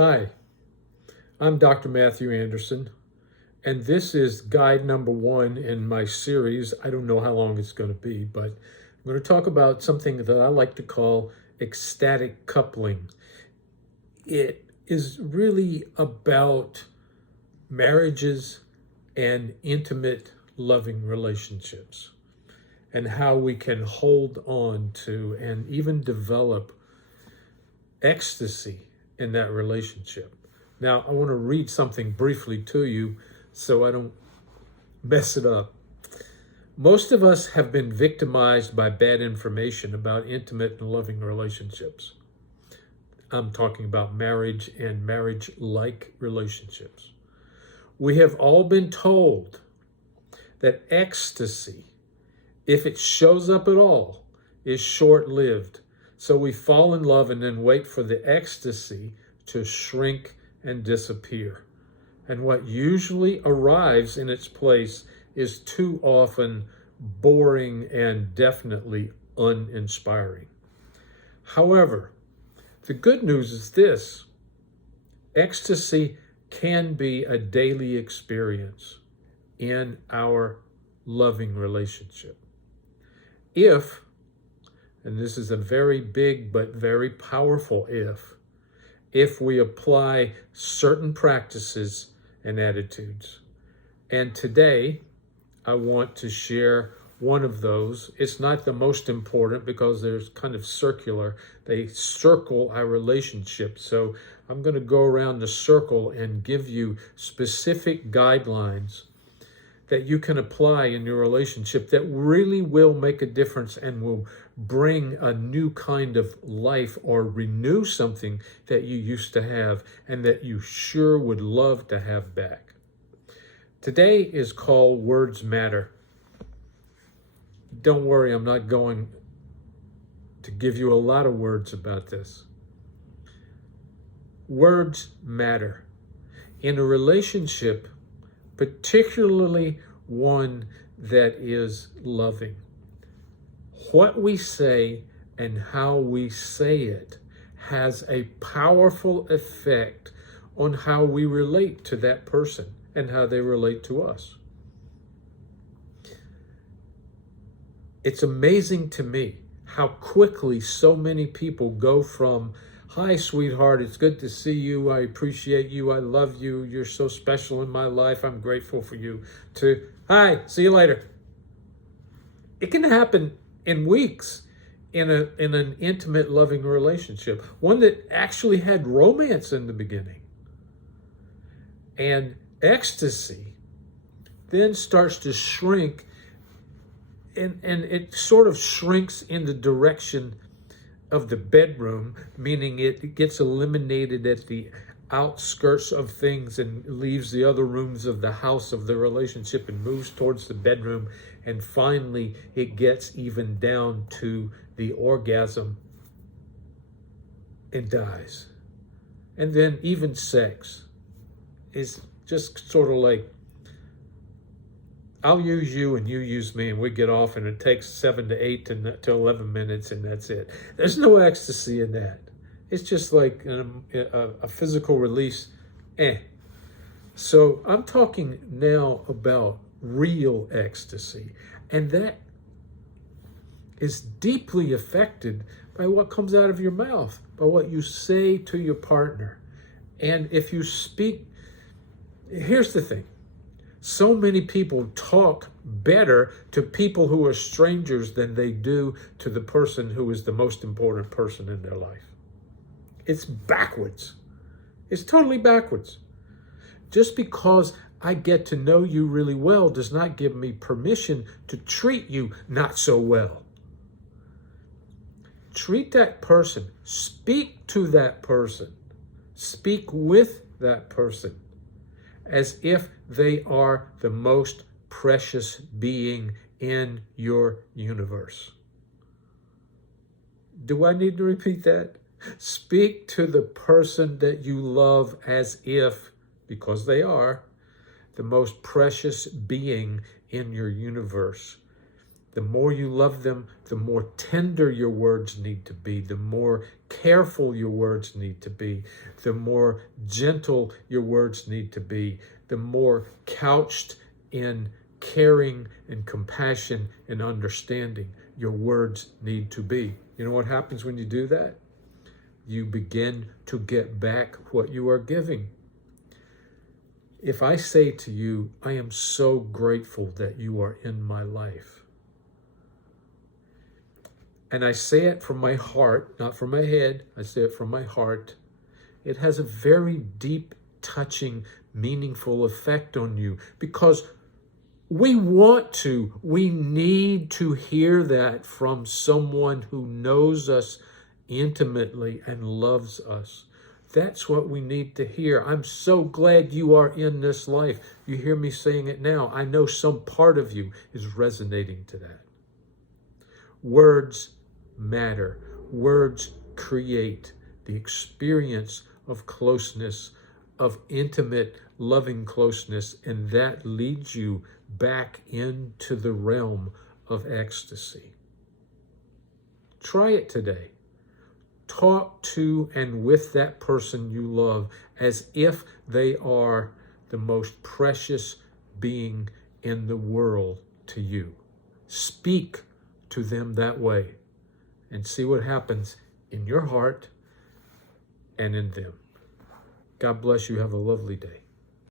Hi, I'm Dr. Matthew Anderson, and this is guide number 1 in my series. I don't know how long it's going to be, but I'm going to talk about something that I like to call ecstatic coupling. It is really about marriages and intimate, loving relationships and how we can hold on to and even develop ecstasy in that relationship. Now, I want to read something briefly to you so I don't mess it up. Most of us have been victimized by bad information about intimate and loving relationships. I'm talking about marriage and marriage-like relationships. We have all been told that ecstasy, if it shows up at all, is short-lived. So we fall in love and then wait for the ecstasy to shrink and disappear. And what usually arrives in its place is too often boring and definitely uninspiring. However, the good news is this: ecstasy can be a daily experience in our loving relationship. If, and this is a very big but very powerful if we apply certain practices and attitudes. And today, I want to share one of those. It's not the most important because there's kind of circular. They circle our relationship. So I'm going to go around the circle and give you specific guidelines that you can apply in your relationship that really will make a difference and will bring a new kind of life or renew something that you used to have and that you sure would love to have back. Today is called Words Matter. Don't worry, I'm not going to give you a lot of words about this. Words matter. In a relationship, particularly one that is loving, what we say and how we say it has a powerful effect on how we relate to that person and how they relate to us. It's amazing to me how quickly so many people go from, "Hi, sweetheart, it's good to see you. I appreciate you. I love you. You're so special in my life. I'm grateful for you," to, "Hi, see you later." It can happen in weeks in an intimate, loving relationship, one that actually had romance in the beginning. And ecstasy then starts to shrink, and it sort of shrinks in the direction of the bedroom, meaning it gets eliminated at the outskirts of things and leaves the other rooms of the house of the relationship and moves towards the bedroom. And finally, it gets even down to the orgasm and dies. And then even sex is just sort of like, I'll use you and you use me, and we get off, and it takes 7 to 8 to 11 minutes, and that's it. There's no ecstasy in that. It's just like a physical release. So I'm talking now about real ecstasy, and that is deeply affected by what comes out of your mouth, by what you say to your partner. And if you speak, here's the thing. So many people talk better to people who are strangers than they do to the person who is the most important person in their life. It's backwards. It's totally backwards. Just because I get to know you really well does not give me permission to treat you not so well. Treat that person. Speak to that person. Speak with that person as if they are the most precious being in your universe. Do I need to repeat that? Speak to the person that you love as if, because they are, the most precious being in your universe. The more you love them, the more tender your words need to be, the more careful your words need to be, the more gentle your words need to be, the more couched in caring and compassion and understanding your words need to be. You know what happens when you do that? You begin to get back what you are giving. If I say to you, I am so grateful that you are in my life, and I say it from my heart, not from my head, I say it from my heart, it has a very deep, touching, meaningful effect on you, because we need to hear that from someone who knows us intimately and loves us. That's what we need to hear. I'm so glad you are in this life. You hear me saying it now. I know some part of you is resonating to that. Words matter. Words create the experience of closeness, of intimate, loving closeness, and that leads you back into the realm of ecstasy. Try it today. Talk to and with that person you love as if they are the most precious being in the world to you. Speak to them that way and see what happens in your heart and in them. God bless you. Have a lovely day.